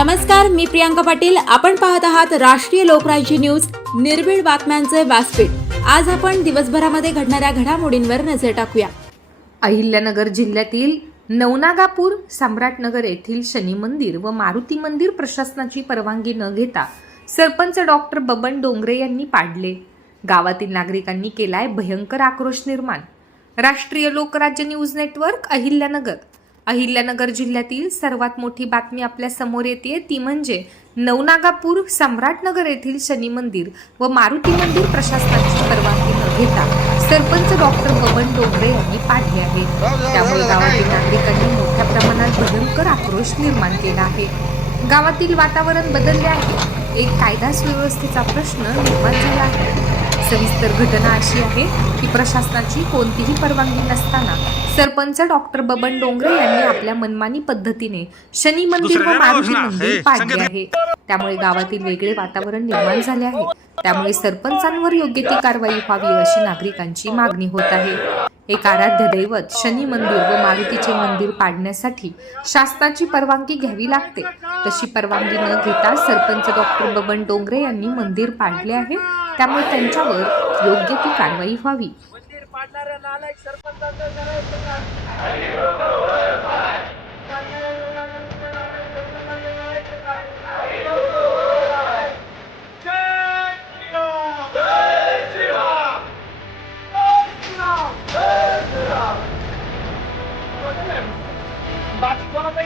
नमस्कार मी प्रियांका पाटील. आपण पाहत आहात राष्ट्रीय लोकराज्य न्यूज निर्भीड बातम्यांचे व्यासपीठ. आज आपण दिवसभरामध्ये घडणाऱ्या घडामोडींवर नजर टाकूया. अहिल्यानगर जिल्ह्यातील नवनागापूर सम्राटनगर येथील शनी मंदिर व मारुती मंदिर प्रशासनाची परवानगी न घेता सरपंच डॉक्टर बबन डोंगरे यांनी पाडले. गावातील नागरिकांनी केलाय भयंकर आक्रोश निर्माण. Rashtriya Lokrajya news network Ahilyanagar. Ahilyanagar जिल्ह्यातील सर्वात मोठी बातमी आपल्यासमोर येते ती म्हणजे नवनागापूर सम्राटनगर येथील शनी मंदिर व मारुती मंदिर प्रशासनाची परवानगी न घेता सरपंच डॉक्टर बबन डोंगरे यांनी पाडले आहे. त्यामुळे गावातील नागरिकांनी मोठ्या प्रमाणात भयंकर आक्रोश निर्माण केला आहे. गावातील वातावरण बदलले आहे. एक कायदा सुव्यवस्थेचा प्रश्न निर्माण झाला आहे. सविस्तर घटना अशी आहे की प्रशासनाची कोणतीही परवानगी नसताना सरपंच डॉक्टर बबन डोंगरे यांनी आपल्या मनमानी पद्धतीने शनी मंदिर व मारुती मंदिर पाडले आहे. त्यामुळे गावातील वेगळे वातावरण निर्माण झाले आहे. त्यामुळे सरपंचांवर योग्य ती कारवाई व्हावी अशी नागरिकांची मागणी होत आहे. एक आराध्य दैवत शनी मंदिर व मारुतीचे मंदिर पाडण्यासाठी शासनाची परवानगी घ्यावी लागते. तशी परवानगी न घेता सरपंच डॉक्टर बबन डोंगरे यांनी मंदिर पाडले आहे. त्यामुळे त्यांच्यावर योग्य ती कारवाई व्हावी. सरपंच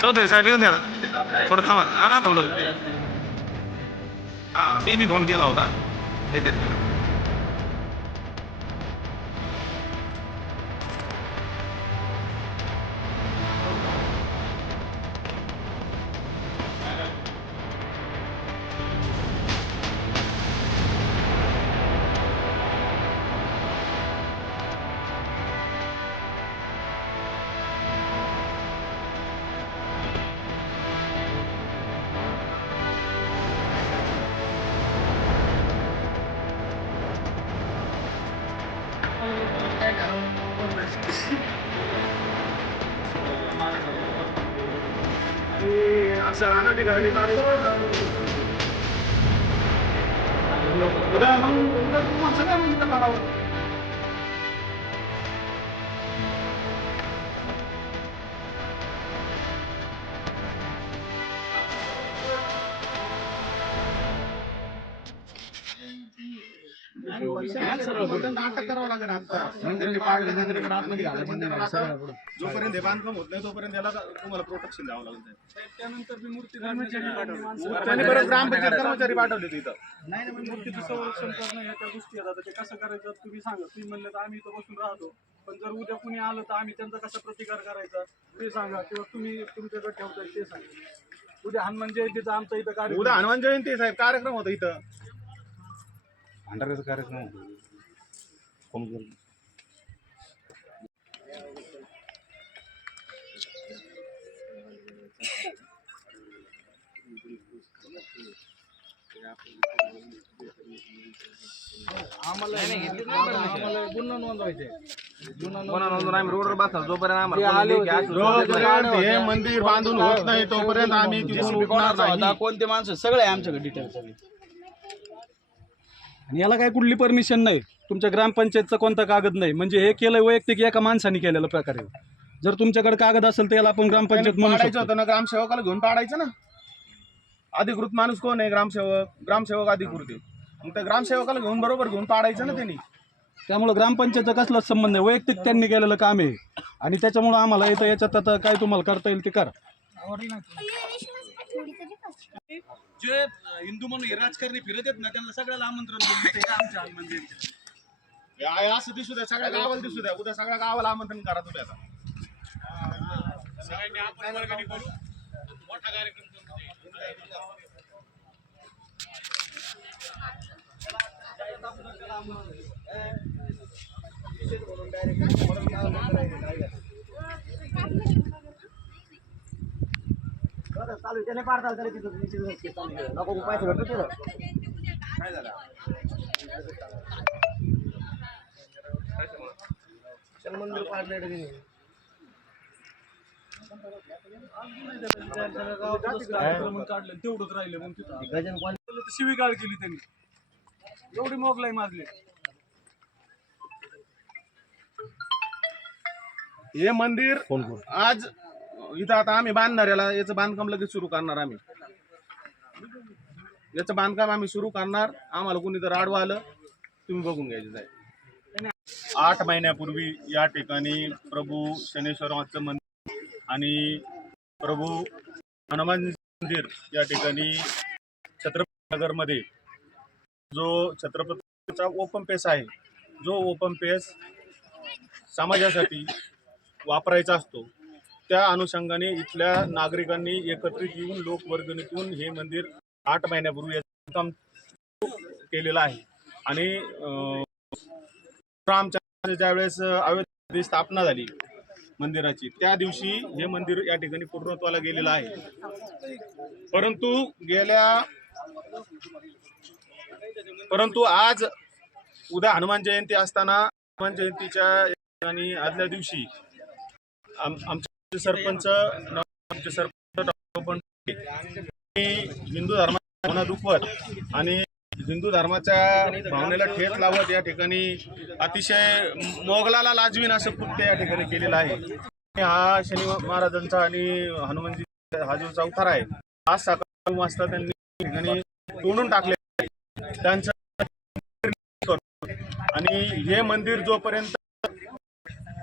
चौधरी साहेब येऊन द्या. थोडं थांबा. हा ना थोडं हा मी बी फोन केला होता. sana digali tato. Udah, emang udah maksudnya emang kita. Thank iya, you. Iya. जोपर्यंत हे बांधकाम होत नाही तोपर्यंत त्याला तुम्हाला प्रोटेक्शन द्यावं लागेल त्यानंतर मी मूर्ती ग्रामपंचायत कर्मचारी पाठवले तिथं नाही नाही मूर्तीचं संरक्षण करणं ह्या त्या गोष्टी आता ते कसं करायचं तुम्ही सांगा. तुम्ही म्हणलं तर आम्ही इथं बसून राहतो. पण जर उद्या कुणी आलं तर आम्ही त्यांचा कसा प्रतिकार करायचा ते सांगा. किंवा तुम्ही तुमच्याकडे ठेवताय ते सांगा. उद्या हनुमान जयंतीचा आमचा इथं उद्या हनुमान जयंती साहेब कार्यक्रम होता इथं. भांडाऱ्याचा कार्यक्रम कोण आम्हाला गुन्हा नोंदवायचे. जोपर्यंत हे मंदिर बांधून होत नाही तोपर्यंत आम्ही तिथून उठणार नाही. कोणते माणसं सगळे आमच्याकडे डिटेल सगळे आणि याला काय कुठली परमिशन नाही. तुमच्या ग्रामपंचायतचा कोणता कागद नाही. म्हणजे हे केलं वैयक्तिक एका माणसाने केलेलं प्रकारे. जर तुमच्याकडे कागद असेल तर याला आपण ग्रामपंचायत म्हणू पाडायचं शकतो. होतं ना ग्रामसेवकाला घेऊन पाडायचं ना. अधिकृत माणूस कोण आहे ग्रामसेवक? ग्रामसेवक अधिकृत आहे. मग त्या ग्रामसेवकाला घेऊन बरोबर घेऊन पाडायचं ना त्यांनी. त्यामुळे ग्रामपंचायतचा कसलाच संबंध नाही वैयक्तिक त्यांनी केलेलं काम आहे. आणि त्याच्यामुळं आम्हाला येतं याच्यात आता काय तुम्हाला करता येईल ते करा. जे हिंदू म्हणून राजकारणी फिरत आहेत ना त्यांना सगळ्याला आमंत्रण या आमच्या हनुमान असं दिसू द्या सगळ्या गावाला दिसू द्या. उद्या सगळ्या गावाला आमंत्रण करा तुम्ही आता. सगळ्यांनी आपण वर्गणी करू. चालू त्याने पाडताल तरी तिथं नको पैसे भेटतो तिथं मंदिर पाडले अतिक्रमण काढलं तेवढंच राहिलं मग तिथं. शिवीगाळ केली त्यांनी एवढी मोगलाई मारली हे मंदिर आज इथं आता आम्ही बांधणार याला याचं बांधकाम लगेच सुरू करणार आम्ही. याचं बांधकाम आम्ही सुरू करणार. आम्हाला कोणी तर आडवं आलं तुम्ही बघून घ्यायचं जाय आठ महिन्यापूर्वी या ठिकाणी प्रभू शनेश्वराचं मंदिर आणि प्रभू हनुमान मंदिर या ठिकाणी छत्रपती नगरमध्ये जो छत्रपतीचा ओपन पेस आहे जो ओपन पेस समाजासाठी वापरायचा असतो त्या अनुषंगाने इथल्या नागरिकांनी एकत्रित येऊन लोकवर्गणीतून हे मंदिर आठ महिन्यापूर्वी याचं काम केलेलं आहे. आणि अं, रामच्या ज्यावेळेस अयोध्या स्थापना झाली मंदिराची त्या दिवशी हे मंदिर या ठिकाणी पूर्णत्वाला गेलेलं आहे. परंतु गेल्या परंतु आज उद्या हनुमान जयंती असताना हनुमान जयंतीच्या ठिकाणी आदल्या दिवशी आमच्या सरपंच सरपंच हिंदू धर्माच्या भावना दुखवत आणि हिंदू धर्माच्या भावनेला ठेच लावत या ठिकाणी अतिशय मोगलाला लाजवीन असं कृत्य या ठिकाणी केलेलं आहे. हा शनी महाराजांचा आणि हनुमानजी हा जो चौथार आहे आज सकाळ वाजता त्यांनी ठिकाणी तोडून टाकले. त्यांचं आणि हे मंदिर जोपर्यंत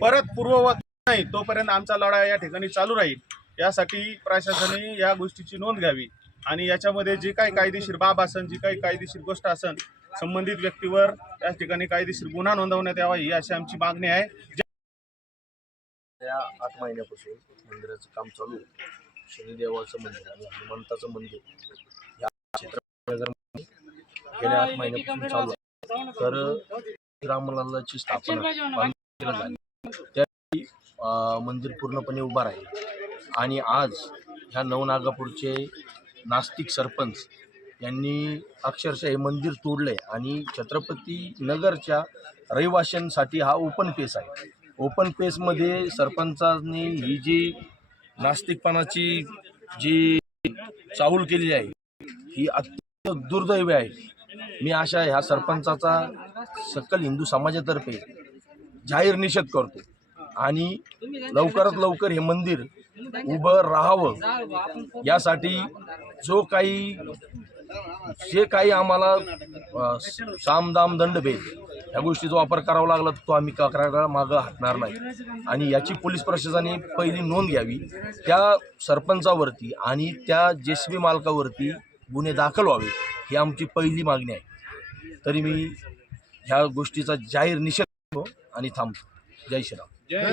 परत पूर्ववत नाही तोपर्यंत आमचा लढा या ठिकाणी चालू राहील. यासाठी प्रशासनाने या गोष्टीची नोंद घ्यावी. आणि याच्यामध्ये जे काही कायदेशीर बाब असन जी काही कायदेशीर गोष्ट असन संबंधित व्यक्तीवर या ठिकाणी कायदेशीर गुन्हा नोंदवण्यात यावा ही अशी आमची मागणी आहे. त्या आठ महिन्यापासून मंदिराचं काम चालू शनिदेवाचं मंदिर आणि हनुमंताचं मंदिर या चित्रनगरमध्ये गेल्या आठ महिन्यापासून चालू आहे. तर रामलल्लाची स्थापना मंदिर पूर्णपणे उभा राहील. आणि आज ह्या नवनागापूरचे नास्तिक सरपंच यांनी अक्षरशः हे मंदिर तोडले आणि छत्रपती नगरच्या रहिवाशांसाठी हा ओपन पेस आहे. ओपन पेसमध्ये सरपंचांनी ही जी नास्तिकपणाची जी चाहूल केलेली आहे ही अत्यंत दुर्दैवी आहे. मी अशा ह्या सरपंचाचा सकल हिंदू समाजातर्फे जाहीर निषेध करतो. आणि लवकरात लवकर हे मंदिर उभं राहावं. यासाठी जो काही जे काही आम्हाला सामदाम दंडभेद या गोष्टीचा वापर करावा लागला तर तो आम्ही करायला मागं हटणार नाही. आणि याची पोलीस प्रशासनाने पहिली नोंद घ्यावी. त्या सरपंचावरती आणि त्या जेसीबी मालकावरती गुन्हे दाखल व्हावे ही आमची पहिली मागणी आहे. तरी मी ह्या गोष्टीचा जाहीर निषेध करतो आणि थांबतो. जय श्रीराम.